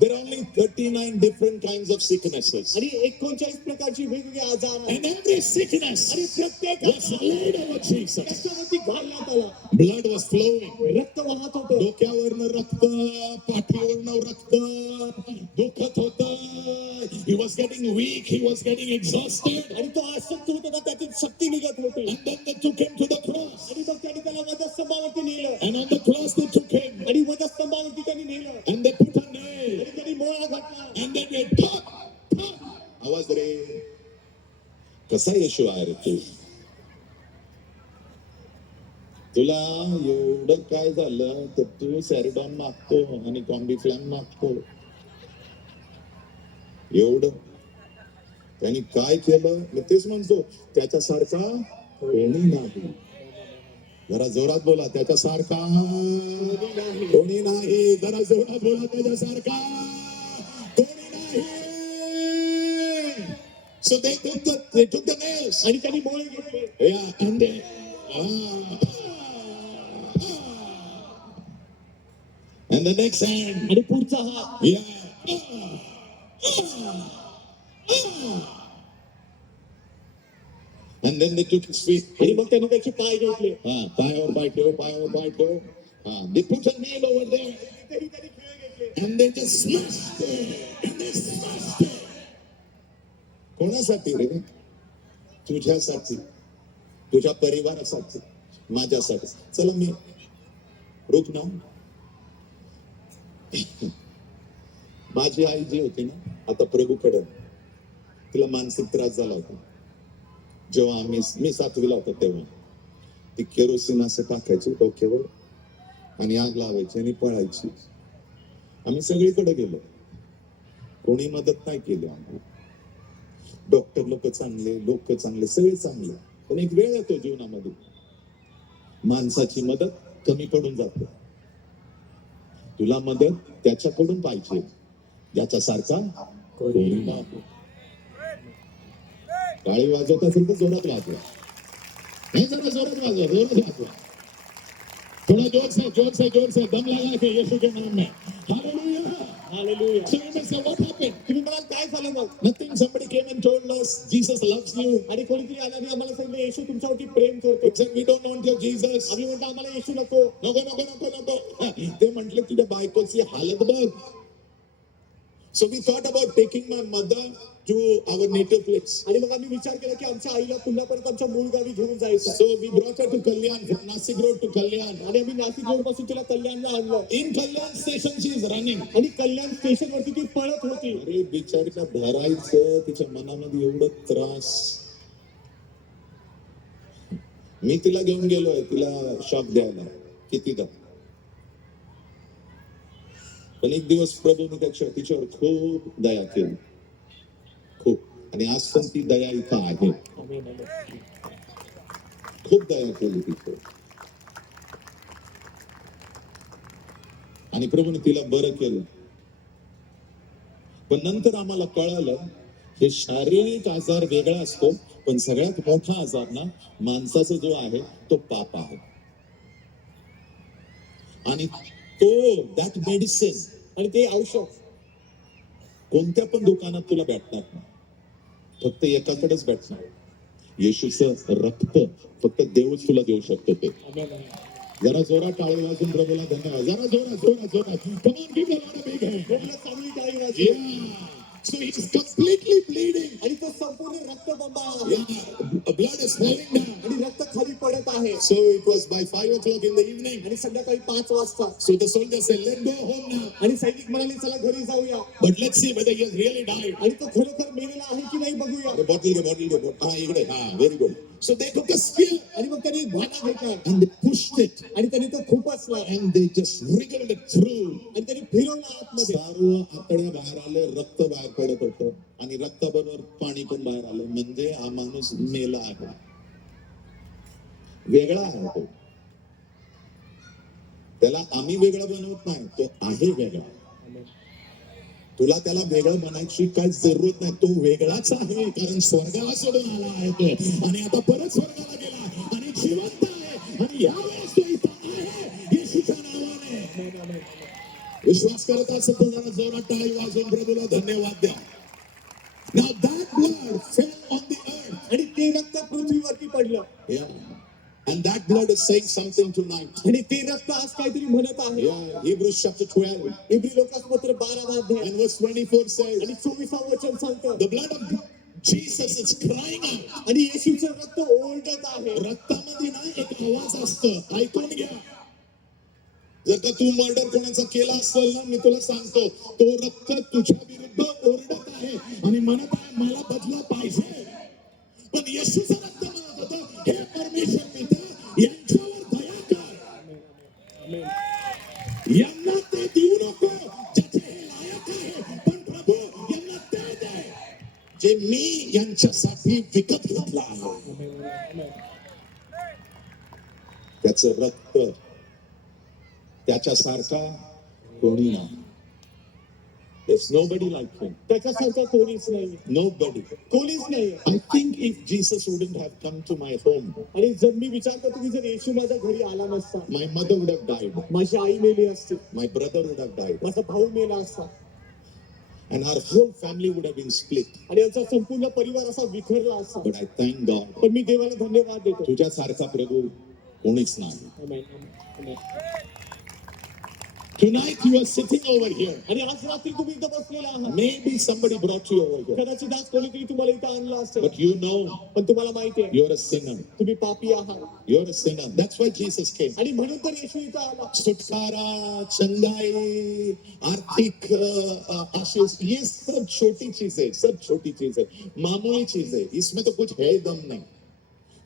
There are only 39 different kinds of sicknesses. आणि 39 प्रकारची वेगवेगळे आजार आहेत. And every sickness आणि प्रत्येक was laid over Jesus. त्याच्यावरती घालण्यात आला. Blood was flowing. रक्त वाहत होतं. डोक्यावरनं रक्त, पाठीवरनं रक्त, दुखत होतं. He was getting weak, he was getting exhausted. आणि तो आसक्त होत होता, त्यातून शक्ती निघत होती. And then they took him to the cross. आणि मग त्यांनी त्याला वधस्तंभावरती नेलं. And on the cross they took him. आणि वधस्तंभावरती त्यांनी नेलं. And they put a nail. आणि त्यांनी मोळा घातला. And then they thud, thud. आवाज रे. कसा येशू आहे रे तू? तुला एवढं काय झालं तर तू सॅरिडॉन मागतो आणि कॉम्बिफ्लॅम मागतो. एवढं त्यांनी काय केलं मी तेच म्हणतो, त्याच्यासारखा कोणी नाही. जरा जोरात बोला, त्याच्यासारखा कोणी नाही. जरा जोरात बोला, त्याच्यासारखा कोणी नाही. So they took the nails. आणि त्यांनी मोळे घेतले. Yeah, and they, and the next hand. आणि पुढचा हात. Yeah. And then they took his feet. आणि मग त्यांनी त्याचे पाय घेतले. पायावर पाय ठेव, पायावर पाय ठेव. They put a nail over there. तिथेही त्यांनी खिळे घेतले. And they just smashed it. And they smashed it. कोणासाठी रे? तुझ्यासाठी, तुझ्या परिवारासाठी, माझ्यासाठी. चला मी रुक ना. माझी आई जी होती ना, आता प्रभूकडे, तिला मानसिक त्रास झाला होता. जेव्हा मी 7वीला होतो तेव्हा ती केरोसिन असं टाकायची डोक्यावर आणि आग लावायची आणि पळायची. आम्ही सगळीकडे गेलो, कोणी मदत नाही केली आम्हाला. डॉक्टर लोक चांगले सगळे चांगले, पण एक वेळ येतो जीवनामध्ये माणसाची मदत कमी पडून जाते. तुला मदत त्याच्याकडून पाहिजे ज्याच्या सारखा कोणी नाही. टाळी वाजवत असेल तर जोरात वाजवा. नहीं जरा जोरात वाजवा, जोरात वाजवा. थोड़ा जोर से दम लगा के यीशु के नाम में hallelujah. Hallelujah. So you may say, what happened? तुम्ही म्हणाल काय झालं मग? Nothing. Somebody came and told us Jesus loves you. आणि कोणीतरी आल्याने आम्हाला सांगितलं येशू तुमच्यावरती प्रेम करतो. We said we don't want your Jesus. आम्ही म्हणतो आम्हाला येशू नको. नको. ते म्हटले तुझ्या बायकोची हालत बघ. So we thought about taking my mother to our native place. आणि मग आम्ही विचार केला की आमच्या आईला पुन्हा परत आमच्या मूळ गावी घेऊन जायचं. So we brought her to Kalyan, from Nasik Road to Kalyan. आणि आम्ही नाशिक रोड पासून तिला कल्याणला आणलं. In Kalyan station she is running. आणि कल्याण स्टेशन वरती ती पळत होती. अरे बिचारीला धरायचं, तिच्या मनामध्ये एवढं त्रास. मी तिला घेऊन गेलोय तिला शॉक द्यायला कितीदा. पण एक दिवस प्रभूने तिच्यावर खूप दया केली, खूप. आणि आज पण ती दया इथं आहे. खूप दया केली तिथे. आणि प्रभूने तिला बरं केलं. पण नंतर आम्हाला कळालं हे शारीरिक आजार वेगळा असतो, पण सगळ्यात मोठा आजार ना माणसाचा जो आहे तो पाप आहे. आणि तो दॅट मेडिसिन आणि ते औषध कोणत्या पण दुकानात तुला भेटणार नाही, फक्त एकाकडेच भेटणार. येशूचं रक्त फक्त देवच तुला देऊ शकतो. ते जरा जोरात टाळी वाजून प्रभूला धन्यवाद. जरा जोरात. Come on, give the Lord a big hand. प्रभूला चांगली टाळी वाजवा. Yeah. So he is completely bleeding. आणि तो संपूर्ण रक्तबंबा आहे. Yeah. Blood is falling down. आणि रक्त खाली पडत आहे. So it was by 5 o'clock in the evening. आणि संध्याकाळी 5 वाजता. So the soldier said, "Let's go home now." आणि सैनिक म्हणाले चला घरी जाऊया. But let's see whether he has really died. आणि तो खरोखर मेलेला आहे की नाही बघूया. The bottle घे. हा इकडे. हा, very good. So they took a spear आणि मग त्यांनी भाला घेतला and they pushed it आणि त्यांनी तो खुपसला and they just wriggled it through. आणि त्यांनी फिरवला आतमध्ये. सर्व आतड्या बाहेर आले, रक्त बाहेर पडत होतं आणि रक्ताबरोबर पाणी पण बाहेर आलं. म्हणजे हा माणूस मेला आहे, वेगळा आहे तो. त्याला आम्ही वेगळा बनवत नाही, तो आहे वेगळा. तुला त्याला वेगळं बनायची काही जरूरत नाही, तो वेगळाच आहे. कारण स्वर्गाला सोडून आला आहे तो आणि आता परत स्वर्गाला गेला आणि जिवंत आहे. आणि यावेळेस तो इथं आहे येशूच्या नावाने. विश्वास करत असेल तर जरा जोरात टाळी वाजवून प्रभूला धन्यवाद द्या. Now that blood fell on the earth. आणि ते रक्त पृथ्वीवरती पडलं. Yeah. And that blood is saying something tonight. आणि ते रक्त आज काहीतरी म्हणत आहे. Yeah. Hebrews chapter 12 इब्री लोकांपत्र 12 अध्याय and verse 24 says, आणि 24 वचन सांगतं the blood of Jesus is crying out. आणि येशूचं रक्त ओरडत आहे. रक्तामध्ये ना एक आवाज असतं, ऐकून घ्या. जर का तू मर्डर कोणाचा केला असेल ना, मी तुला सांगतो, तो रक्त तुझ्या विरुद्ध ओरडत आहे आणि म्हणत आहे मला बदला पाहिजे. पण येशूचं रक्त म्हणत होतं, हे परमेश्वर पिता यांच्यावर दया कर, यांना ते देऊ नको ज्याचे हे लायक आहे, पण प्रभू यांना ते दे जे मी यांच्यासाठी विकत घेतला आहे. त्याचं रक्त त्याच्यासारखा कोणी नाही. There's nobody like him. त्याच्यासारखं कोणीच नाही. Nobody. कोणीच नाही. I think if Jesus wouldn't have come to my home, आणि जर मी विचार करतो की जर येशू माझ्या घरी आला नसता, my mother would have died. माझी आई मेली असती, My brother would have died. माझा भाऊ मेला असता And our whole family would have been split. आणि आमचा संपूर्ण परिवार असा विखरला असता. But I thank God. पण मी देवाला धन्यवाद देतो. तुझ्यासारखा प्रभू कोणीच नाही. Amen. Amen. Tonight you are sitting over here. आणि आज रात्री तुम्ही इथं बसलेला आहात. Maybe somebody brought you over here. कदाचित आज कोणीतरी तुम्हाला इथं आणलं असेल, But you know पण तुम्हाला माहिती आहे you're a sinner. तुम्ही पापी आहात. You're a sinner. That's why Jesus came. आणि म्हणून तर येशू इथं आला. छुटकारा, चंगाई, आर्थिक आशीष, ये सब छोटी चीज है, मामूली चीज है. इसमें तो कुछ है ही दम नहीं.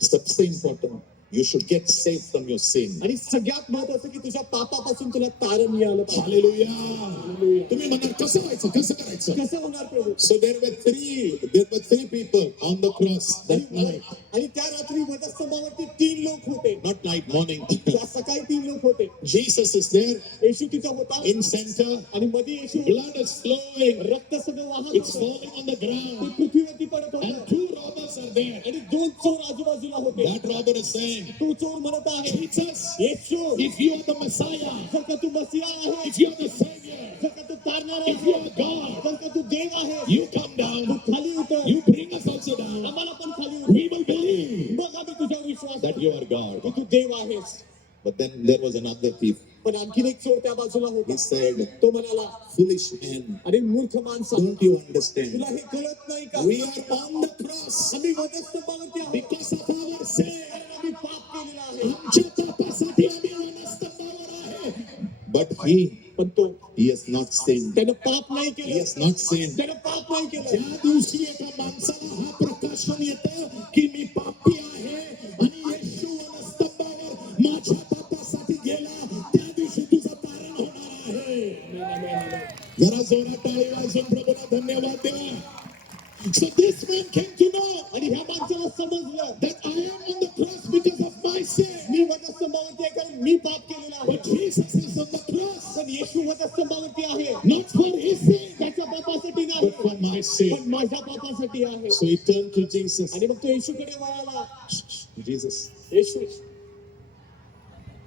सबसे important you should get saved from your sin. आणि सगळ्यात महत्वाचं की तुझ्या पापापासून तुला तारण मिळालं पाहिजे. Hallelujah. तुम्ही म्हणाल कसं व्हायचं कसं करायचं? कसं होणार प्रभू? So there were three people on the cross that night. आणि त्या रात्री वधस्तंभावरती 3 लोक होते. Not night, morning. त्या सकाळी 3 लोक होते. Jesus is there येशू तिथं होता in center. आणि मध्ये येशू, Blood is flowing. रक्त सगळं वाहत It's होतं. falling on the ते ground. पृथ्वीवरती पडत And होतं. 2 robbers are there. आणि 2 चोर आजूबाजूला होते. That robber is saying, तो चोर म्हणत आहे, Jesus, Yeshu, if you are the Messiah, जर का तू मसीहा आहे, if you are the Savior, जर का तू तारणार if you आहे, are God, जर का तू देव आहे, you come तू down. खाली उतर. You bring us also down. आम्हाला पण खाली उतर. We will believe मग आम्ही तुझ्यावर विश्वास that करू you are God. की तू देव आहेस. But then there was another thief. पण आणखीन एक चोर त्या बाजूला होता. He said, तो म्हणाला, foolish man, अरे मूर्ख माणसा, don't you understand? तुला हे कळत नाही का? We are on the cross आम्ही वधस्तंभावरती आहोत. because of our sin. कारण आम्ही पाप केलेला आहे. आमच्या पापासाठी आम्ही वनस्तंभावर आहे. But पण तो, he has not sinned. त्यानं पाप नाही He केलं. has not sinned. त्यानं पाप नाही केलं. ज्या दिवशी एका माणसाला हा प्रकाशन येतं की मी पापी आहे आणि येशू वनस्तंभावर माझ्या पापासाठी गेला, त्या दिवशी तुझं तारण होणार आहे. जरा जोरात टाळी वाजून प्रभूला धन्यवाद द्या. So this man came to know आणि ह्या माणसाला समजलं, that I am on the cross because of my sin. मी वधस्तंभावरती आहे कारण मी पाप केलेला आहे. But Jesus is on the cross पण येशू वधस्तंभावरती आहे, not for his sin त्याच्या पापासाठी नाही, but for my sin. पण माझ्या पापासाठी आहे. So he turned to Jesus. आणि मग तो येशूकडे वळाला. Jesus, Yeshu,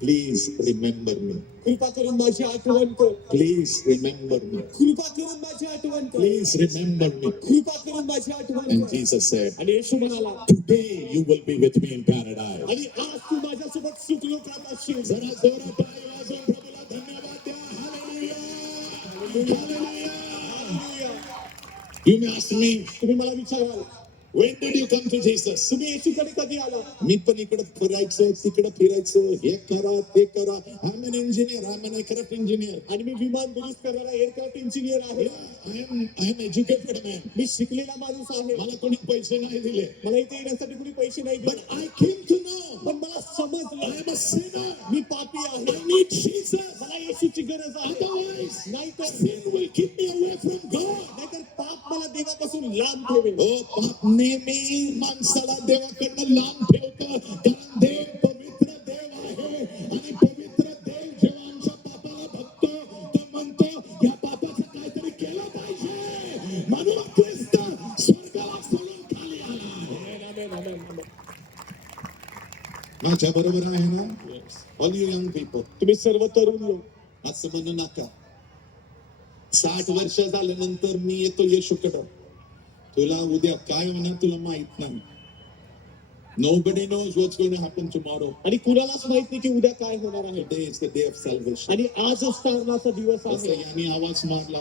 please remember me. कृपा करून माझी आठवण कर. Please remember me. कृपा करून माझी आठवण कर. Please remember me. कृपा करून माझी आठवण And कर. Jesus said, आणि येशू म्हणाला, today you will be with me in paradise. आणि आज तू माझ्यासोबत सुखलोकात असशील. जरा जोरात टाळी वाजवून प्रभूला धन्यवाद द्या. Hallelujah. Hallelujah. Hallelujah. You may ask me, तुम्ही मला विचाराल, when did you come to Jesus? तुम्ही येशूकडे कधी आला? मी पण इकडे फिरायचं तिकडे फिरायचं, हे करा ते करा. I'm an engineer. I'm an aircraft engineer. आणि मी विमान दुरुस्त करणारा एअरक्राफ्ट इंजिनियर आहे. Yeah, I am educated man. मी शिकलेला माणूस आहे. मला कोणी पैसे नाही दिले. मला इथे येण्यासाठी कुणी पैसे नाही दिले. But I came to know पण मला समजलं, I am a sinner. मी पापी आहे. I need Jesus. मला येशूची गरज आहे. Otherwise, नाहीतर sin will keep me away from God. नाहीतर पाप मला देवापासून लांब ठेवेल. हो, पाप नेहमी माणसाला देवाकडनं लांब ठेवतं. कारण देव पवित्र देव आहे आणि पवित्र देव जेव्हा आमच्या पापाला बघतो तो म्हणतो या पापाचं काहीतरी केलं पाहिजे. म्हणून ख्रिस्त स्वर्गाला सोडून खाली आला. माझ्या बरोबर आहे ना? ऑल यू यंग पीपल, तुम्ही सर्व तरुण लोक असं म्हणू नका 60 वर्ष झाल्यानंतर मी येतो येशूकडं. तुला उद्या काय होणार तुला माहित नाही. Nobody knows what's going to happen tomorrow. आणि कुणालाच माहित नाही की उद्या काय होणार आहे. Today is the day of salvation. आणि आजच तारणाचा दिवस जसं आहे. यांनी आवाज मारला,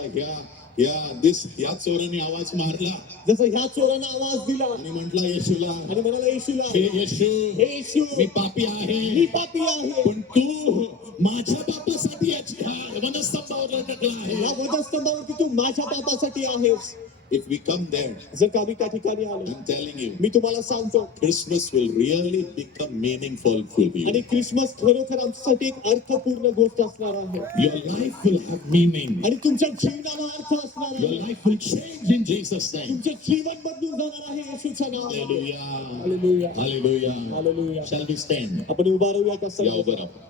या चोराने आवाज मारला जसं ह्या चोरानं आवाज दिला आणि म्हटलं येशूला, आणि म्हणाला, येशूला, हे येशू, हे येशू, मी पापी आहे, मी पापी आहे. पण तू माझ्या पापासाठी याची वनस्तंभावर लटकला आहे. या वधस्तंभावरती तू माझ्या पापासाठी आहेस. If we come there, जर का मी त्या ठिकाणी आलो, I'm telling you, मी तुम्हाला सांगतो, Christmas will really become meaningful for you. आणि क्रिसमस खरोखर आमच्यासाठी एक अर्थपूर्ण गोष्ट असणार आहे. Your life will have meaning. आणि तुमच्या जीवनाला अर्थ असणार Your आहे. life will change in Jesus' name. तुमचे जीवन बदलून जाणार आहे येशूच्या नावाने. Hallelujah. Hallelujah. Hallelujah. Hallelujah. Shall we stand? आपण उभा राहूया का या सर्व? उभं राहा.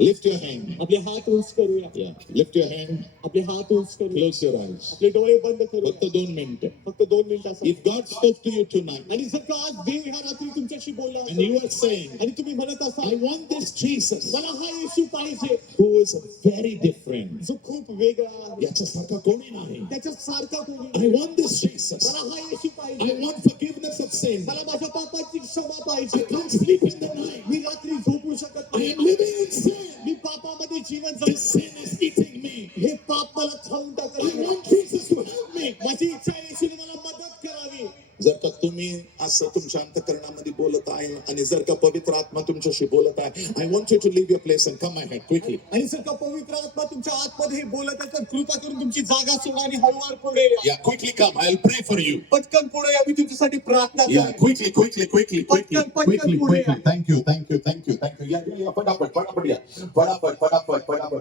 Lift your hand. आपले हात उंच करूया. Yeah. Lift your hand. आपले हात उंच करूया. Close your eyes. आपले डोळे बंद करूया. फक्त 2 मिनिटं. फक्त 2 मिनिटासाठी. If God spoke to you tonight आणि जर का आज देव ह्या रात्री तुमच्याशी बोलला and you असेल are saying, आणि तुम्ही म्हणत I असाल, want this Jesus मला हा येशू पाहिजे who is very different. जो खूप वेगळा आहे, याच्यासारखा कोणी नाही. त्याच्या सारखा कोणी I नाही. want this Jesus. मला हा येशू I पाहिजे. want forgiveness of sin. मला माझ्या पापाची क्षमा I पाहिजे. can't sleep in the night. मी रात्री झोपू शकत I नाही. am living in sin. Me पापामध्ये Jeevan This जगतो. sin is eating me. हे पाप मला खाऊन I टाकत. want Jesus to help me. माझी इच्छा आहे येशूने मला मदत करावी. जर का तुम्ही असं तुमच्या अंतःकरणामध्ये बोलत आहे आणि जर का पवित्र आत्मा आत्मा तुमच्याशी बोलत आहे. I want you to leave your place and come my head quickly. आणि जर का पवित्र आत्मा तुमच्या आतमध्ये हे बोलत आहे तर कृपा करून तुमची जागा सोडा आणि हळूवार पुढे या. या क्विकली कम. आय विल प्रे फॉर यू. पटकन पुढे या, मी तुमच्यासाठी प्रार्थना या करेन. क्विकली क्विकली क्विकली क्विकली पटकन क्विकली पुढे या. Quickly. Thank you thank you thank you thank you. या फटाफट फटाफट या. फटाफट फटाफट फटाफट.